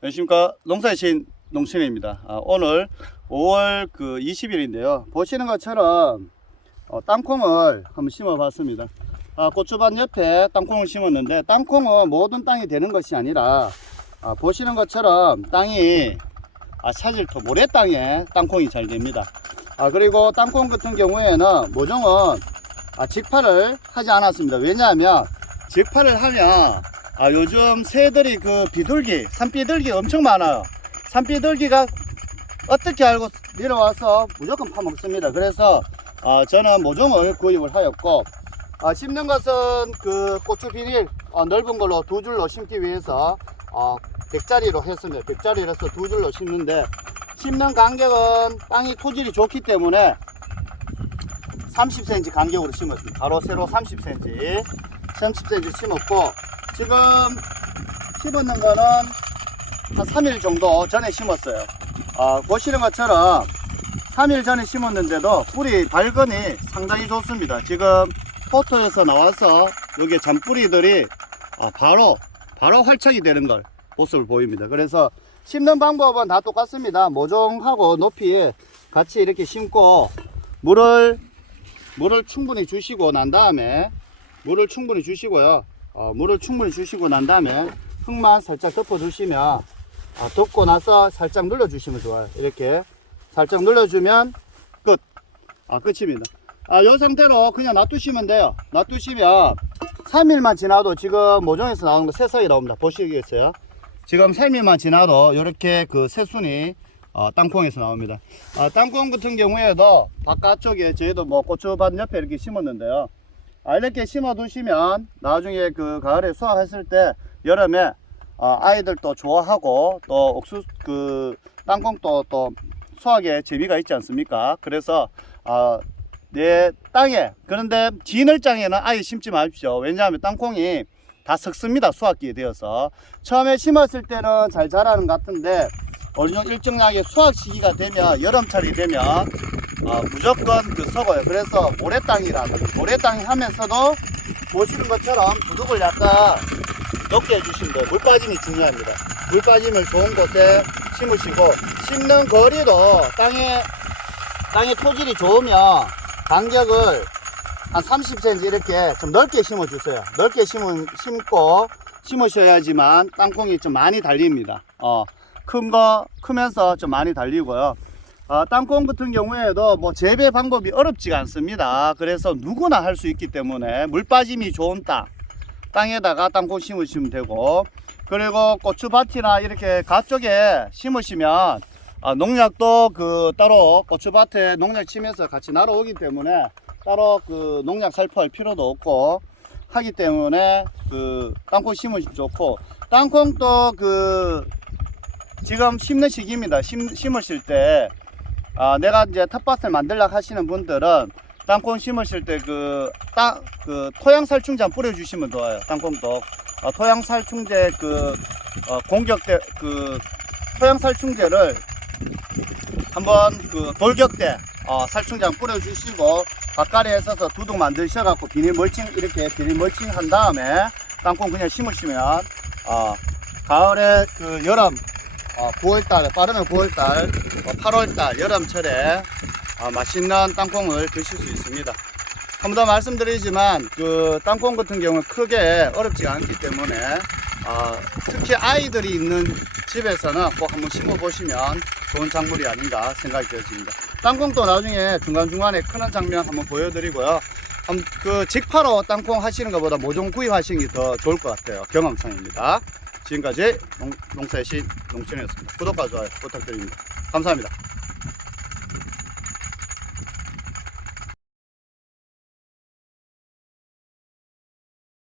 안녕하십니까 농사의 신 농신입니다. 아, 오늘 5월 그 20일인데요. 보시는 것처럼 어, 땅콩을 한번 심어 봤습니다. 아, 고추밭 옆에 땅콩을 심었는데 땅콩은 모든 땅이 되는 것이 아니라 아, 보시는 것처럼 땅이 아, 차질토 모래 땅에 땅콩이 잘 됩니다. 아, 그리고 땅콩 같은 경우에는 모종은 아, 직파를 하지 않았습니다. 왜냐하면 직파를 하면 아, 요즘 새들이 그 비둘기, 산비둘기 엄청 많아요. 산비둘기가 어떻게 알고 내려와서 무조건 파먹습니다. 그래서 아, 저는 모종을 구입을 하였고 아, 심는 것은 그 고추 비닐 어, 넓은 걸로 두 줄로 심기 위해서 어, 100짜리로 했습니다. 100짜리로서 두 줄로 심는데 심는 간격은 땅이 토질이 좋기 때문에 30cm 간격으로 심었습니다. 가로 세로 30cm 30cm 심었고 지금 심었는 거는 한 3일 정도 전에 심었어요. 어, 보시는 것처럼 3일 전에 심었는데도 뿌리 발근이 상당히 좋습니다. 지금 포토에서 나와서 여기 잔뿌리들이 아, 바로 바로 활착이 되는 걸 모습을 보입니다. 그래서 심는 방법은 다 똑같습니다. 모종하고 높이 같이 이렇게 심고 물을 물을 충분히 주시고 난 다음에 물을 충분히 주시고요. 어, 물을 충분히 주시고 난 다음에 흙만 살짝 덮어 주시면 아, 덮고 나서 살짝 눌러 주시면 좋아요. 이렇게 살짝 눌러 주면 끝. 아, 끝입니다. 아, 이 상태로 그냥 놔두시면 돼요. 놔두시면 3일만 지나도 지금 모종에서 나오는 거 새싹이 나옵니다. 보시겠어요? 지금 3일만 지나도 이렇게 그 새순이 어, 땅콩에서 나옵니다. 아, 땅콩 같은 경우에도 바깥쪽에 저희도 뭐 고추밭 옆에 이렇게 심었는데요. 아, 이렇게 심어 두시면 나중에 그 가을에 수확했을 때 여름에 어, 아이들도 좋아하고 또 옥수 그 땅콩도 또 수확에 재미가 있지 않습니까? 그래서 어, 내 땅에 그런데 진을장에는 아예 심지 마십시오. 왜냐하면 땅콩이 다 썩습니다. 수확기에 되어서 처음에 심었을 때는 잘 자라는 것 같은데 어느 정도 일정하게 수확 시기가 되면 여름철이 되면 어, 무조건 그 썩어요. 그래서 모래 땅이라는 모래 땅이 하면서도 보시는 것처럼 두둑을 약간 높게 해주시면 돼요. 물 빠짐이 중요합니다. 물 빠짐을 좋은 곳에 심으시고 심는 거리도 땅에 땅의 토질이 좋으면 간격을 한 30cm 이렇게 좀 넓게 심어 주세요. 넓게 심은, 심고 심으셔야지만 땅콩이 좀 많이 달립니다. 어, 큰 거 크면서 좀 많이 달리고요. 어, 땅콩 같은 경우에도 뭐 재배 방법이 어렵지가 않습니다. 그래서 누구나 할 수 있기 때문에 물 빠짐이 좋은 땅 땅에다가 땅콩 심으시면 되고 그리고 고추밭이나 이렇게 가쪽에 심으시면 아, 농약도 그 따로 고추밭에 농약 치면서 같이 날아오기 때문에 따로 그 농약 살포할 필요도 없고 하기 때문에 그 땅콩 심으시면 좋고 땅콩도 그 지금 심는 시기입니다. 심, 심으실 때 아, 내가 이제 텃밭을 만들려고 하시는 분들은 땅콩 심으실 때 그 땅 그 토양 살충제 뿌려 주시면 좋아요. 땅콩도 어, 토양 살충제 그 어, 공격대 그 토양 살충제를 한번 그 돌격대 어, 살충제 뿌려 주시고 가까이에 있어서 두둑 만드셔 갖고 비닐 멀칭 이렇게 비닐 멀칭 한 다음에 땅콩 그냥 심으시면 어, 가을에 그 여름 어, 9월달 빠르면 9월달 8월달 여름철에 어, 맛있는 땅콩을 드실 수 있습니다. 한 번 더 말씀드리지만 그 땅콩 같은 경우는 크게 어렵지 않기 때문에 어, 특히 아이들이 있는 집에서는 꼭 한번 심어 보시면 좋은 작물이 아닌가 생각이 되어집니다. 땅콩도 나중에 중간중간에 크는 장면 한번 보여드리고요. 한- 그 직파로 땅콩 하시는 것보다 모종 구입하시는 게 더 좋을 것 같아요. 경험상입니다. 지금까지 농, 농사의 신 농촌이었습니다. 구독과 좋아요 부탁드립니다. 감사합니다.